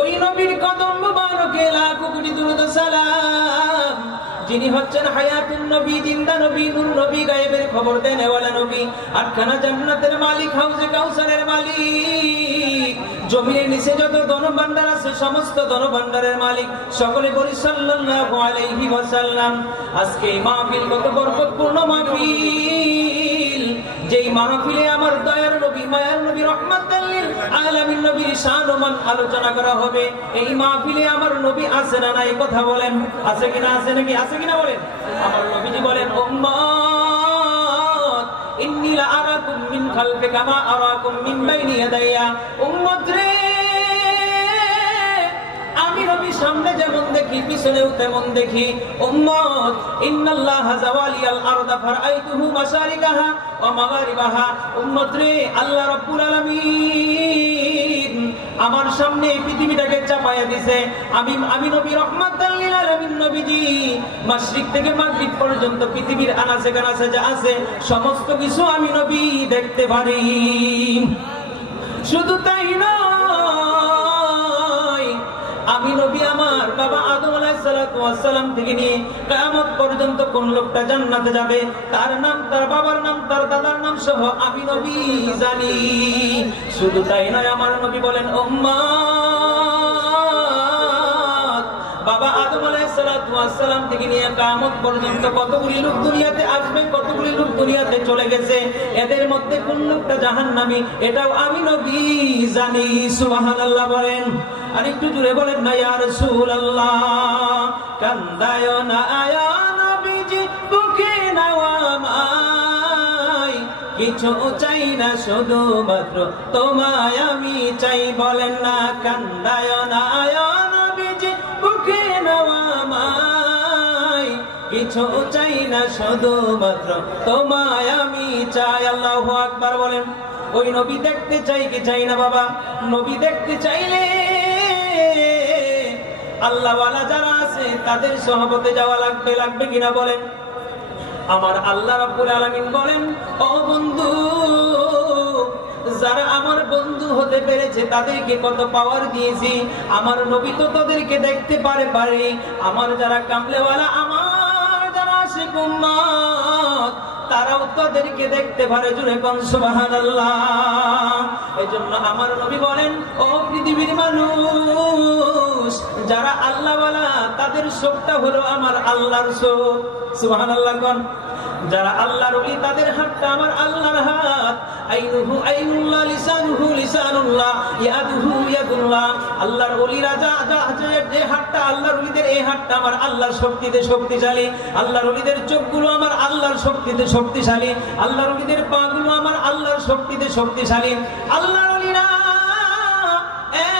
ওই নবীর কদম মুবারকে লাখ কোটি দুরূদ সালাম, যিনি হচ্ছেন হায়াতুন নবী, জিন্দা নবী, নূর নবী, গায়েবের খবর দেনেওয়ালা নবী, আটখানা জান্নাতের মালিক, হাউজে কাউসারের মালিক, জমিনের নিচে যত ধনভাণ্ডার আছে সমস্ত ধনভাণ্ডারের মালিক, সকলে বলি সাল্লাল্লাহু আলাইহি ওয়াসাল্লাম। আজকে এই মাহফিল কত বরকতপূর্ণ মাহফিল, যেই মাহফিলে আমার দয়ার নবী, মায়ার নবী, রহমাতাল লিল আলামিন নবীর শান ও মান আলোচনা করা হবে। এই মাহফিলে আমার নবী আছে না নাই কথা বলেন, আছে কিনা? আছে নাকি? আছে কিনা বলেন? আমার নবীজি বলেন, উম্মত ইন্নী লা আরাকুম মিন খালফি কামা আরাকুম মিন বাইনি ইয়াদাইয়া। উম্মত রে, আমি নবী সামনে যেমন দেখি পিছনেও তেমন দেখি। উম্মত ইন্নাল্লাহা যাওয়ালিয়াল আরদা ফারাআইতুহু মাশারিকাহা ওয়া মাগারিবাহা। উম্মত রে, আল্লাহ রাব্বুল আলামিন আমার সামনে এই পৃথিবীটাকে চাপায়া দিয়েছে। আমি নবী রহমাতাল লিল আলামিন নবীজি মাশরিক থেকে মাগরিব পর্যন্ত পৃথিবীর আনাচে কানাচে যা আছে সমস্ত কিছু আমি নবী দেখতে পারি। শুধু তাই নয়, আমি নবী আমার বাবা আদম আলাইহিস সালাতু ওয়াস সালাম থেকে নিয়ে কিয়ামত পর্যন্ত কোন লোকটা জান্নাতে যাবে তার নাম, তার বাবার নাম, তার দাদার নাম সহ আমি নবী জানি। শুধু তাই নয়, আমার নবী বলেন, উম্মত বাবা আদম আলাইহিস সালাতু ওয়াস সালাম থেকে নিয়ে কিয়ামত পর্যন্ত কতগুলি লোক দুনিয়াতে আসবে, কতগুলি লোক দুনিয়াতে চলে গেছে, এদের মধ্যে কোন লোকটা জাহান্নামী এটাও আমি নবী জানি। সুবহানাল্লাহ বলেন। আর একটু জুড়ে বলেন না ইয়া রাসূলুল্লাহ। কান্দায় না আয়া নবীজি বুকে নাওয়া মাই, কিছু চাই না শুধু মাত্র তোমায় আমি চাই। বলেন না, কান্দায় না আয়া নবীজি বুকে নাওয়া মাই, কিছু চাই না শুধু মাত্র তোমায় আমি চাই। আল্লাহু আকবার বলেন। ওই নবী দেখতে চাই কি চাই না বাবা? নবী দেখতে চাইলে আল্লাহওয়ালা যারা আছে তাদের সহবতে যাওয়া লাগবে, লাগবে কিনা বলেন? আমার আল্লাহ রাব্বুল আলামিন বলেন, ও বন্ধু, যারা আমার বন্ধু হতে পেরেছে তাদেরকে কত পাওয়ার দিয়েছি। আমার নবী তো তাদেরকে দেখতে পারে। আমার যারা কামলেওয়ালা, আমার যারা আশিক উম্মত, তারাও তাদেরকে দেখতে পারে। জুড়ে কোন সুবহানাল্লাহ। এজন্য আমার নবী বলেন, ও পৃথিবীর মানুষ, যারা আল্লাহওয়ালা তাদের চোখটা হলো আমার আল্লাহর চোখ। সুবহানাল্লাহ কোন। যারা আল্লাহর ওলি তাদের হাতটা আমার আল্লাহর হাত। আইনুহু আইনুল্লাহ, লিসানুহু লিসানুল্লাহ, ইয়াদুহু ইয়াদুল্লাহ। আল্লাহর ওলিরা যে হাতটা আল্লাহর ওলিদের, এই হাতটা আমার আল্লাহর শক্তিতে শক্তিশালী। আল্লাহর ওলিদের চোখগুলো আমার আল্লাহর শক্তিতে শক্তিশালী। আল্লাহর ওলিদের পাগুলো আমার আল্লাহর শক্তিতে শক্তিশালী। আল্লাহর ওলিরা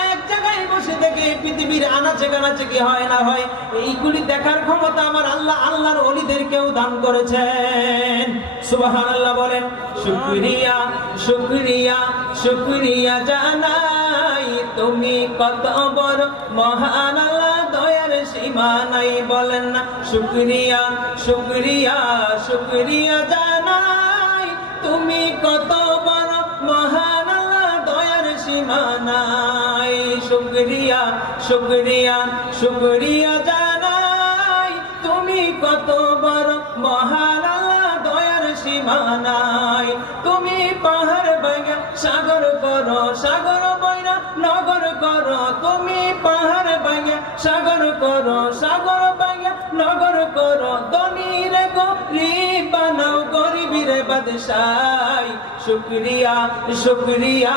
এক জায়গায় বসে থেকে পৃথিবীর আনাচে কানাচে কি হয় না হয় এইগুলি দেখার ক্ষমতা আমার আল্লাহ আল্লাহর ওলিদেরকেও দান করেছেন। সুবহানাল্লাহ বলেন। শুকরিয়া শুকরিয়া শুকরিয়া জানাই, তুমি কত বড় মহান আল্লাহ, দয়ার সীমা নাই। বলেন না, শুকরিয়া শুকরিয়া শুকরিয়া জানাই, তুমি কত বড় মহান আল্লাহ, দয়ার সীমা নাই। শুকরিয়া শুকরিয়া শুকরিয়া জানাই, তুমি কত বড় মহান আল্লাহ, দয়ার সীমা নাই। তুমি পাহাড় বাইয়া সাগর করো, সাগর বইরা নগর করো। তুমি পাহাড় বাইয়া সাগর করো, সাগর বাইয়া নগর করো। ধনীর গরিব বানাও, গরিবের বাদশাহ। শুকরিয়া শুকরিয়া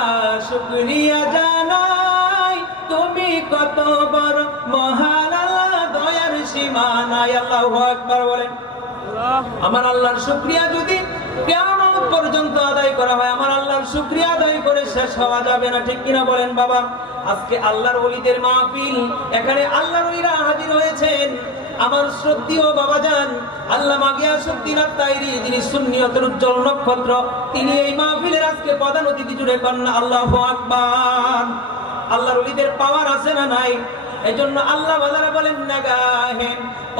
শুকরিয়া জানাই, তুমি কত বড় মহান আল্লাহ, দয়ার সীমা নাই। আল্লাহু আকবার বলেন। আমার আল্লাহর শুকরিয়া যদি কিয়ামত পর্যন্ত আদায় করা হয়, আমার আল্লাহর শুকরিয়া আদায় করে শেষ হওয়া যাবে না। ঠিক কিনা বলেন বাবা? আজকে আল্লাহর ওলিদের মাহফিল, এখানে আল্লাহর ওলিরা হাজির হয়েছেন। আমার শ্রদ্ধেয় বাবাজান আল্লামা গিয়াসউদ্দিন আত-তাইরি, যিনি সুন্নিয়তের উজ্জ্বল নক্ষত্র, তিনি এই মাহফিলের আজকে প্রধান অতিথি। জুড়ে কন্যা আল্লাহু আকবার। আল্লাহর ওলিদের পাওয়ার আছে না নাই? এজন্য আল্লাহ ওয়ালারা বলেন, নাগাহে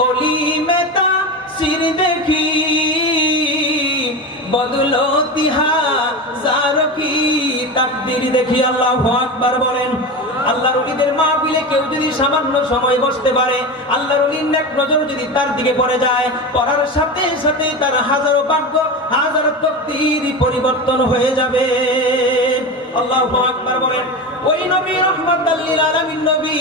ওলি মে তাসির দেখি, বদলতি হাজারো কি তাকদীর দেখি। আল্লাহু আকবার বলেন। আল্লাহর ওলিদের মাহফিল কেউ যদি সামান্য সময় বসতে পারে, আল্লাহর ওলির নেক নজর যদি তার দিকে পড়ে যায়, পড়ার সাথে সাথে তার হাজারো ভাগ্য, হাজারো তকদীর পরিবর্তন হয়ে যাবে। আল্লাহু আকবার বলেন। ওই নবী রাহমাতাল লিল আলামিন নবী,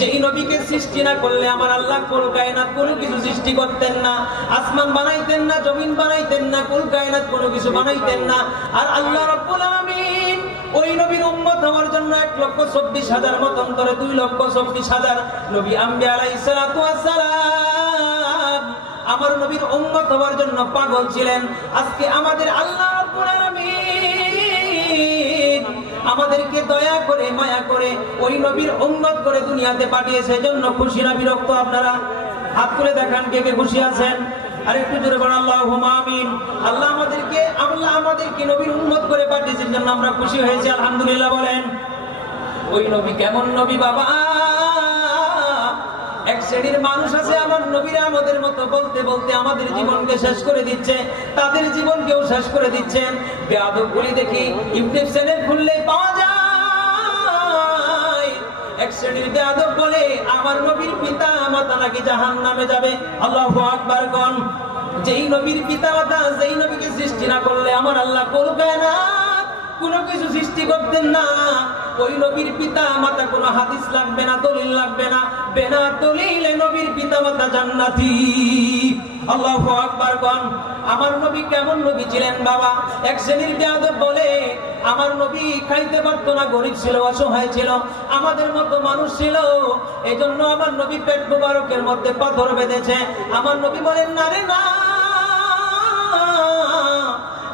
যেই নবীকে সৃষ্টি না করলে আমার আল্লাহ কুল কায়নাত কোনো কিছু সৃষ্টি করতেন না। আসমান বানাইতেন না, জমিন বানাইতেন না, কুল কায়নাত কোনো কিছু বানাইতেন না। আর আল্লাহ রাব্বুল আলামিন ওই নবীর উম্মত হওয়ার জন্য 1,24,000 মতন করে 2,24,000 নবী আম্বিয়া আলাইহিস সালাতু ওয়াস সালাম আমার নবীর উম্মত হওয়ার জন্য পাগল ছিলেন। আজকে আমাদের আল্লাহ রাব্বুল আলামিন আমাদেরকে দয়া করে মায়া করে ওই নবীর উম্মত করে দুনিয়াতে পাঠিয়েছে, এজন্য খুশি না বিরক্ত? আপনারা হাত তুলে দেখান কে কে খুশি আছেন। আর একটু জোরে বলেন আল্লাহুম্মা আমিন। আল্লাহ আমাদেরকে নবীর উম্মত করে পাঠিয়েছেন, জন্য আমরা খুশি হয়েছি, আলহামদুলিল্লাহ বলেন। ওই নবী কেমন নবী বাবা? এক শ্রেণীর মানুষ আছে আমার নবীরা আমাদের মতো বলতে বলতে আমাদের জীবনকে শেষ করে দিচ্ছে, তাদের জীবনকেও শেষ করে দিচ্ছেন। বেয়াদবগুলি দেখি ইউটিউব চ্যানেল খুললে পাওয়া যায়। এক শ্রেণীর বেয়াদব বলে আমার নবীর পিতা মাতা নাকি জাহান্নামে যাবে। আল্লাহু আকবার কোন। যেই নবীর পিতা মাতা, যেই নবীকে সৃষ্টি না করলে আমার আল্লাহ কুল কায়নাত কোনো কিছু সৃষ্টি করতেন না। ওই নবীর পিতা মাতা কোনো হাদিস লাগবে না, দলিল লাগবে না, বিনা দলিলে নবীর পিতা মাতা জান্নাতি। আল্লাহু আকবার কোন। আমার নবী কেমন নবী ছিলেন বাবা? এক শ্রেণীর বেয়াদব বলে আমার নবী খাইতে পারতো না, গরিব ছিল, অসহায় ছিল, আমাদের মতো মানুষ ছিল, এজন্য আমার নবী পেট মুবারকের মধ্যে পাথর বেঁধেছে। আমার নবী বলেন না রে না,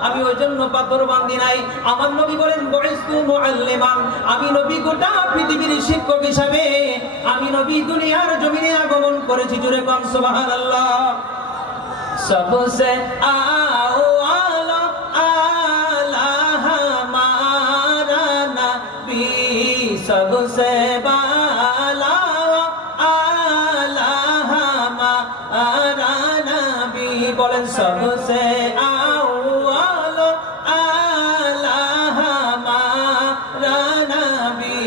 আমি ওই জন্য পাথর বাঁধি নাই। আমার নবী বলেন বুইস্তু মুআল্লিমান, আমি নবী গোটা পৃথিবীর শিক্ষক হিসাবে আমি নবী দুনিয়ার জমিনে আগমন করেছি। জোরে কোন সুবহানাল্লাহ। सबसे आला आला हमारा नबी, सबसे बाला आला हमारा नबी। बोलें सबसे आला आला हमारा नबी,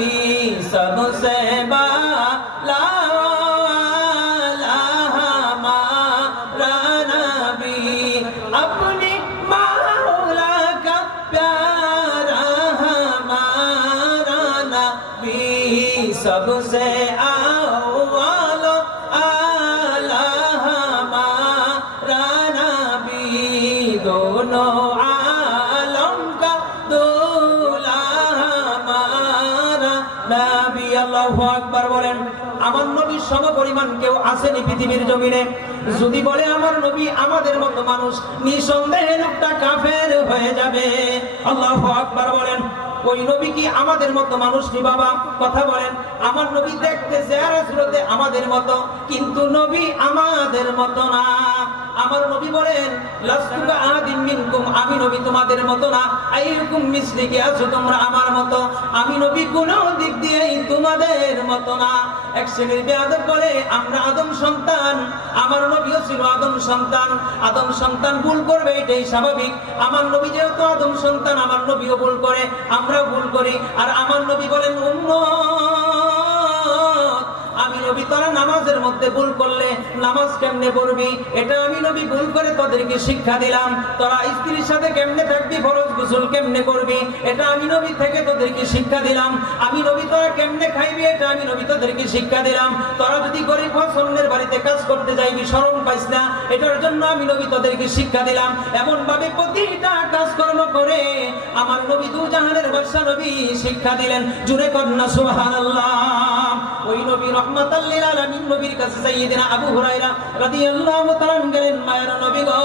सबसे बाला अपने मौला का प्यारा हमारा नबी, सबसे अव्वल आला हमारा नबी, दोनों आलम का दूल्हा हमारा नबी। अल्लाहु আকবার বলেন। আমার নবীর সমপরিমাণ কেউ আসেনি পৃথিবীর জমিনে। যদি বলে আমার নবী আমাদের মতো মানুষ, নিঃসন্দেহে লোকটা কাফের হয়ে যাবে। আল্লাহু আকবার বলেন। ওই নবী কি আমাদের মতো মানুষ নি বাবা? কথা বলেন। আমার নবী দেখতে চেহারা সুরতে আমাদের মতো, কিন্তু নবী আমাদের মতো না। আমার নবী বলেন লাস্তু কাআদিম মিনকুম, আমি নবী তোমাদের মতো না। আইয়ুকুম মিসলিকি, আছো তোমরা আমার মতো। আমি নবী কোনো দিক দিয়েই তোমাদের মতো না। এক শ্রেণীর বেয়াদব বলে আমরা আদম সন্তান, আমার নবীও ছিল আদম সন্তান। আদম সন্তান ভুল করবে, এটাই স্বাভাবিক। আমার নবী যেহেতু আদম সন্তান, আমার নবীও ভুল করে, আমরাও ভুল করি। আর আমার নবী বলেন উম্মত, আমি নবী তোরা নামাজের মধ্যে ভুল করলে নামাজ কেমনে পড়বি, এটা আমি নবী ভুল করে তোদেরকে শিক্ষা দিলাম। তোরা স্ত্রীর সাথে কেমনে থাকবি, ফরজ গোসল কেমনে করবি, এটা আমি নবী থেকে তোদেরকে শিক্ষা দিলাম। আমি নবী তোরা কেমনে খাইবি, এটা আমি নবী তোদেরকে শিক্ষা দিলাম। তোরা যদি গরিব হস, অন্যের বাড়িতে কাজ করতে যাইবি, শরম পাইস না, এটার জন্য আমি নবী তোদেরকে শিক্ষা দিলাম। এমন ভাবে প্রতিটা কাজকর্ম করে আমার নবী দু জাহানের বাদশা নবী শিক্ষা দিলেন। জুড়ে কন্যা সুবহানাল্লাহ। ওই নবী রহমাতাল লিল আলামিন নবীর কাছে সাইয়্যিদিনা আবু হুরায়রা রাদিয়াল্লাহু তাআলা গেলেন, মায়ের নবী গো,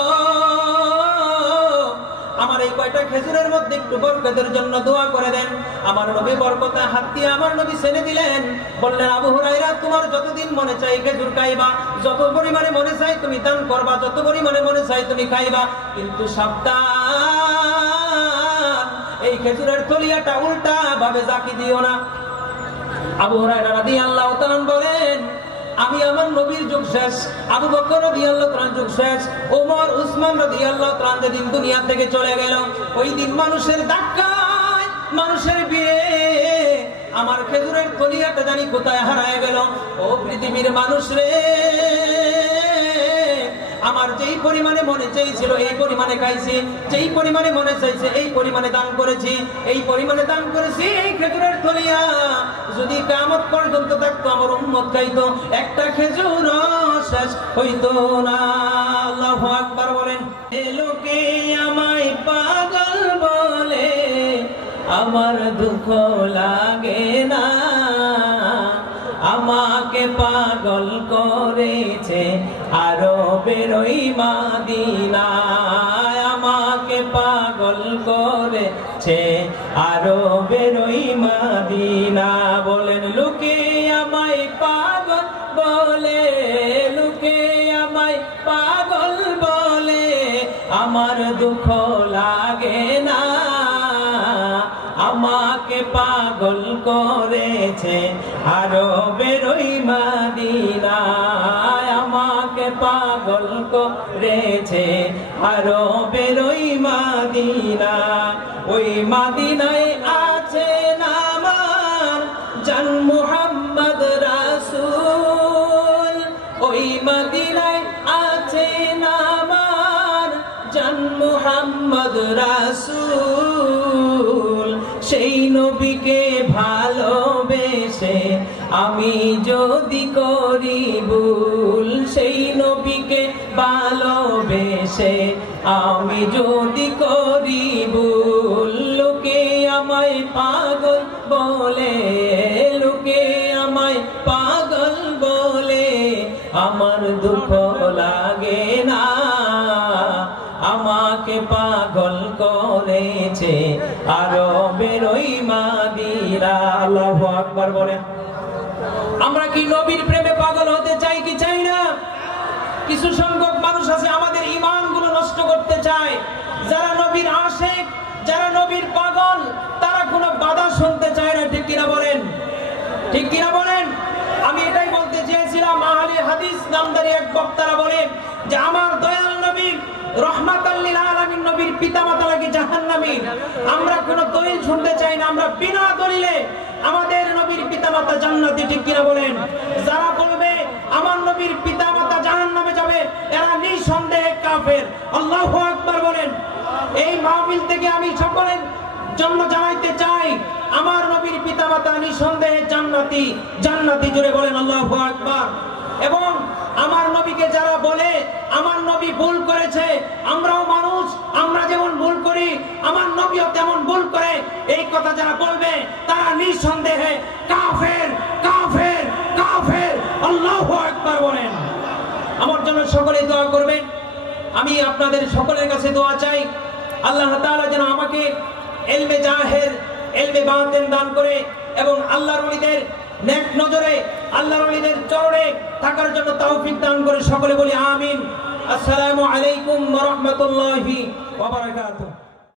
আমার এই কয়টা খেজুরের মধ্যে একটু বরকতের জন্য দোয়া করে দেন। আমার নবী বরকতে হাত দিয়ে আমার নবী ছেড়ে দিলেন। বললেন আবু হুরায়রা, তোমার যতদিন মনে চাই খেজুর খাইবা, যত পরিমাণে মনে চাই তুমি দান করবা, যত পরিমাণে মনে চাই তুমি খাইবা, কিন্তু সাবধান, এই খেজুরের থলিয়াটা উল্টা ভাবে জাকি দিও না। আবু হুরায়রা রাদিয়াল্লাহু তাআলা বলেন আমি আমার নবীর যুগ শেষ, আবু বকর রাদিয়াল্লাহু তাআলা যুগ শেষ, ওমর উসমান রাদিয়াল্লাহু তাআলা যেদিন দুনিয়া থেকে চলে গেল, ওই দিন মানুষের ধাক্কায়, মানুষের বিয়ে আমার খেজুরের কলিয়াটা জানি কোথায় হারায় গেল। ও পৃথিবীর মানুষ রে, আমার যেই পরিমাণে মনে চাইছিল এই পরিমাণে খাইছি, যেই পরিমাণে মনে চাইছে এই পরিমাণে দান করেছি, এই পরিমাণে দান করেছি। এই খেজুরের থলিয়া যদি কিয়ামত পর্যন্ত থাকতো, আমার উম্মত খাইতো, একটা খেজুর শেষ হইতো না। আল্লাহু আকবার বলেন। এ লোকে আমায় পাগল বলে, আমার দুঃখ লাগে না। আমাকে পাগল করেছে আরবের ওই মদিনায়, আমাকে পাগল করেছে আরবের ওই মদিনা। বলেন লোকে আমায় পাগল বলে, লোকে আমায় পাগল বলে, আমার দুঃখ লাগে না। আমাকে পাগল করেছে আরবের ওই মদিনায়, আমাকে পাগল করেছে আরবের ওই মদিনা। ওই মদিনায় আছে আমার জান মুহাম্মদ রাসূল, ওই মদিনায় আছে আমার জান মুহাম্মদ রাসূল। সেই নবীকে ভালোবেসে আমি যদি করি ভুল, সেই নবীকে ভালোবেসে আমি যদি করি ভুল, লোকে আমায় পাগল বলে, লোকে আমায় পাগল বলে, আমার দুঃখ লাগে না। আমাকে পাগল করেছে আরবের ওই মদিনা। আল্লাহু আকবার বলেন। আমরা কি নবীর প্রেমে পাগল হতে চাই কি চাই না? কিছু সংখ্যক মানুষ আছে আমাদের ঈমানগুলো নষ্ট করতে চায়। যারা নবীর আশিক, যারা নবীর পাগল, তারা কোনো বাধা শুনতে চায় না। ঠিক কিনা বলেন? ঠিক কিনা বলেন? আমি এটাই বলতে চেয়েছিলাম। আহলে হাদিস নামধারী এক বক্তারা বলেন যে আমার দয়াল নবী রহমাতাল লিল আলামিন নবীর পিতামাতা নাকি জাহান্নামী। আমরা কোনো দলিল শুনতে চাই না, আমরা বিনা দলিলে আমাদের নবীর পিতামাতা জান্নাতি। ঠিক কিনা বলেন? যারা বলবে আমার নবীর পিতামাতা জাহান্নামে যাবে, এরা নিঃসন্দেহে কাফের। আল্লাহু আকবার বলেন। এই মাহফিল থেকে আমি সকলের জন্য জানাইতে চাই আমার নবীর পিতামাতা নিঃসন্দেহে জান্নাতি। জান্নাতি জোরে বলেন আল্লাহু আকবার। এবং আমার নবীকে যারা বলে আমার নবী ভুল করেছে, আমরাও মানুষ, আমরা যেমন ভুল করি আমার নবীও তেমন ভুল করে, এই কথা যারা বলবে তারা নিঃসন্দেহে কাফের, কাফের, কাফের। আল্লাহু আকবার বলেন। আমার জন্য সকলে দোয়া করবেন। আমি আপনাদের সকলের কাছে দোয়া চাই, আল্লাহ তাআলা যেন আমাকে ইলমে জাহের, ইলমে বাতিন দান করে এবং আল্লাহর ওলিদের নেক নজরে, আল্লাহর ওলিদের চরণে থাকার জন্য তৌফিক দান করে। সকলে বলি আমিন। আসসালামু আলাইকুম ওয়া রাহমাতুল্লাহি ওয়া বারাকাতুহু।